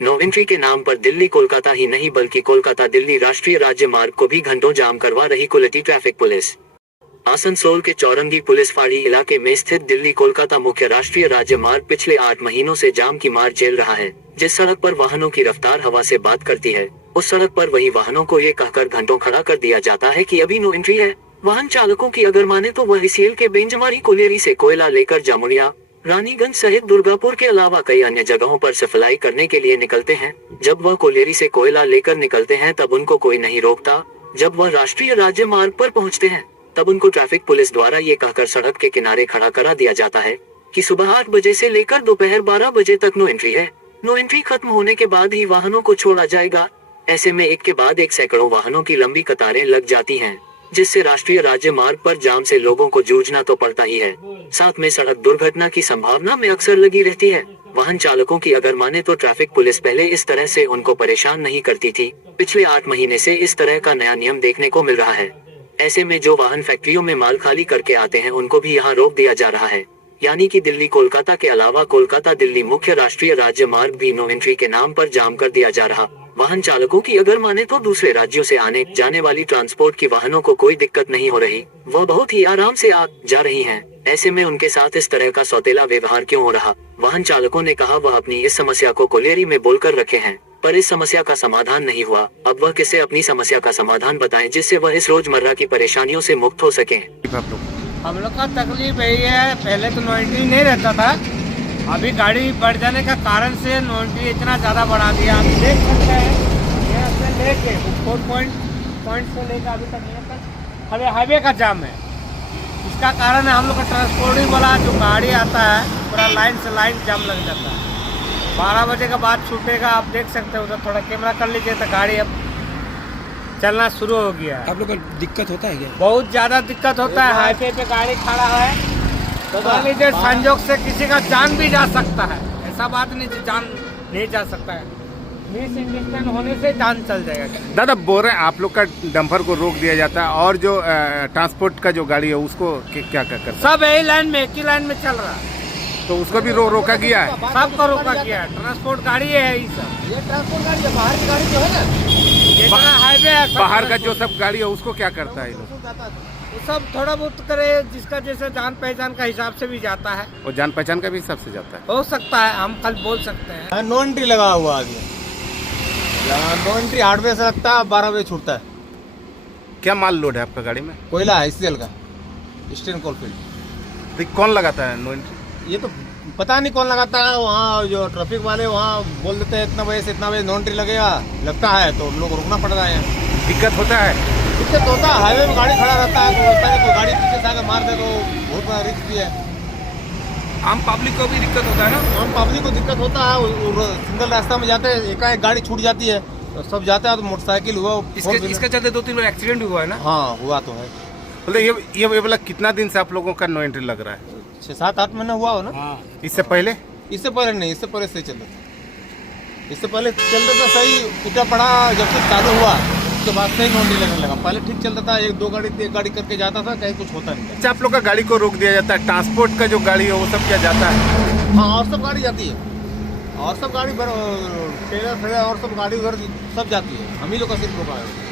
No entry के नाम पर दिल्ली कोलकाता ही नहीं बल्कि कोलकाता दिल्ली राष्ट्रीय राज्य मार्ग को भी घंटों जाम करवा रही कुल्लटी ट्रैफिक पुलिस। आसनसोल के चौरंगी पुलिस फाड़ी इलाके में स्थित दिल्ली कोलकाता मुख्य राष्ट्रीय राज्य मार्ग पिछले 8 महीनों से जाम की मार झेल रहा है। जिस सड़क पर वाहनों की रफ्तार हवा से बात करती है, उस सड़क पर वही वाहनों को ये कहकर घंटों खड़ा कर दिया जाता है कि अभी नो एंट्री है। वाहन चालकों की अगर माने तो वह सीएल के बेंजमारी कोलियरी से कोयला लेकर जामुड़िया, रानीगंज सहित दुर्गापुर के अलावा कई अन्य जगहों पर सफाई करने के लिए निकलते हैं। जब वह कोलियरी से कोयला लेकर निकलते हैं तब उनको कोई नहीं रोकता। जब वह राष्ट्रीय राज्य मार्ग पर पहुंचते हैं तब उनको ट्रैफिक पुलिस द्वारा ये कहकर सड़क के किनारे खड़ा करा दिया जाता है कि सुबह 8 बजे से लेकर दोपहर 12 बजे तक नो एंट्री है। नो एंट्री खत्म होने के बाद ही वाहनों को छोड़ा जाएगा। ऐसे में एक के बाद एक सैकड़ों वाहनों की लंबी कतारें लग जाती हैं, जिससे राष्ट्रीय राज्य मार्ग पर जाम से लोगों को जूझना तो पड़ता ही है, साथ में सड़क दुर्घटना की संभावना में अक्सर लगी रहती है। वाहन चालकों की अगर माने तो ट्रैफिक पुलिस पहले इस तरह से उनको परेशान नहीं करती थी। पिछले 8 महीने से इस तरह का नया नियम देखने को मिल रहा है। ऐसे में जो वाहन फैक्ट्रियों में माल खाली करके आते हैं उनको भी यहाँ रोक दिया जा रहा है। यानी कि दिल्ली कोलकाता के अलावा कोलकाता दिल्ली मुख्य राष्ट्रीय राज्य मार्ग भी नो एंट्री के नाम पर जाम कर दिया जा रहा। वाहन चालकों की अगर माने तो दूसरे राज्यों से आने जाने वाली ट्रांसपोर्ट की वाहनों को कोई दिक्कत नहीं हो रही, वह बहुत ही आराम से आ जा रही हैं। ऐसे में उनके साथ इस तरह का सौतेला व्यवहार क्यों हो रहा? वाहन चालकों ने कहा वह अपनी इस समस्या को कोलियरी में बोलकर रखे हैं, पर इस समस्या का समाधान नहीं हुआ। अब वह किसे अपनी समस्या का समाधान बताएं जिससे वह इस रोजमर्रा की परेशानियों से मुक्त हो सके। हम लोग का तकलीफ यही है, पहले तो नो एंट्री नहीं रहता था, अभी गाड़ी बढ़ जाने का कारण से नो एंट्री इतना ज़्यादा बढ़ा दिया। आप देख सकते हैं यहाँ से लेके 4 पॉइंट से लेकर अभी तक यहाँ तक हाईवे का जाम है। इसका कारण है हम लोग का ट्रांसपोर्टिंग वाला जो गाड़ी आता है पूरा लाइन से लाइन जाम लग जाता है। 12 बजे के बाद छूटेगा, आप देख सकते हो। उधर थोड़ा कैमरा कर लीजिए तो गाड़ी अब चलना शुरू हो गया है। आप लोग को दिक्कत होता है क्या? बहुत ज़्यादा दिक्कत होता है। हाईवे पे गाड़ी खड़ा है तो मान लीजिए संजोग से किसी का जान भी जा सकता है। ऐसा बात नहीं कि जान नहीं जा सकता है, मिसअंडरस्टैंड होने से जान चल जाएगा। दादा बोल रहे हैं आप लोग का डंपर को रोक दिया जाता है और जो ट्रांसपोर्ट का जो गाड़ी है उसको क्या कर सब यही लाइन में, एक ही लाइन में चल रहा है, तो उसको भी रोका गया है? सबको रोका गया है। ट्रांसपोर्ट गाड़ी है ये सब, ये ट्रांसपोर्ट गाड़ी है। बाहर की गाड़ी जो है ना, हाईवे है, बाहर का जो सब गाड़ी है उसको क्या करता है? वो सब थोड़ा बहुत करे, जिसका जैसे जान पहचान का हिसाब से भी जाता है। वो जान पहचान का भी हिसाब से जाता है? हो सकता है, हम कल बोल सकते हैं। नो एंट्री लगा हुआ आगे, नो एंट्री 8 बजे से लगता है, 12 बजे छूटता है। क्या माल लोड है आपका गाड़ी में? कोयला है सीएल का, ईस्टर्न कोलफील्ड। तो कौन लगाता है नो एंट्री? ये तो पता नहीं कौन लगाता है। वहाँ जो ट्रैफिक वाले वहाँ बोल देते हैं इतना बजे से इतना बजे नो एंट्री लगेगा, लगता है तो लोग रुकना पड़ रहा है यहाँ। दिक्कत होता है? दिक्कत होता है, हाईवे में गाड़ी खड़ा रहता है तो लगता है कोई गाड़ी पीछे से आकर मार दे तो बहुत बड़ा रिस्क भी है। आम पब्लिक को भी दिक्कत होता है ना? आम पब्लिक को दिक्कत होता है। सिंगल रास्ता में जाते हैं, एकाएक गाड़ी छूट जाती है तो सब जाते हैं, तो मोटरसाइकिल हुआ इसके चलते 2-3 एक्सीडेंट हुआ है ना? हाँ हुआ तो है। बोले ये वाला कितना दिन से आप लोगों का नो एंट्री लग रहा है? 6-7-8 महीना हुआ हो ना। हाँ। इससे पहले नहीं, इससे पहले सही चलता था। इससे पहले चलता था सही, टूटा पड़ा जब से चालू हुआ उसके बाद सही नो एंट्री लगने लगा। पहले ठीक चलता था, 1-2 गाड़ी 1 गाड़ी करके जाता था, कहीं कुछ होता नहीं। अच्छा, आप लोग का गाड़ी को रोक दिया जाता है, ट्रांसपोर्ट का जो गाड़ी है वो सब क्या जाता है? हाँ, और सब गाड़ी जाती है, और सब गाड़ी ट्रेलर और सब गाड़ी उधर सब जाती है। हम ही लोग का सिर्फ रोका है।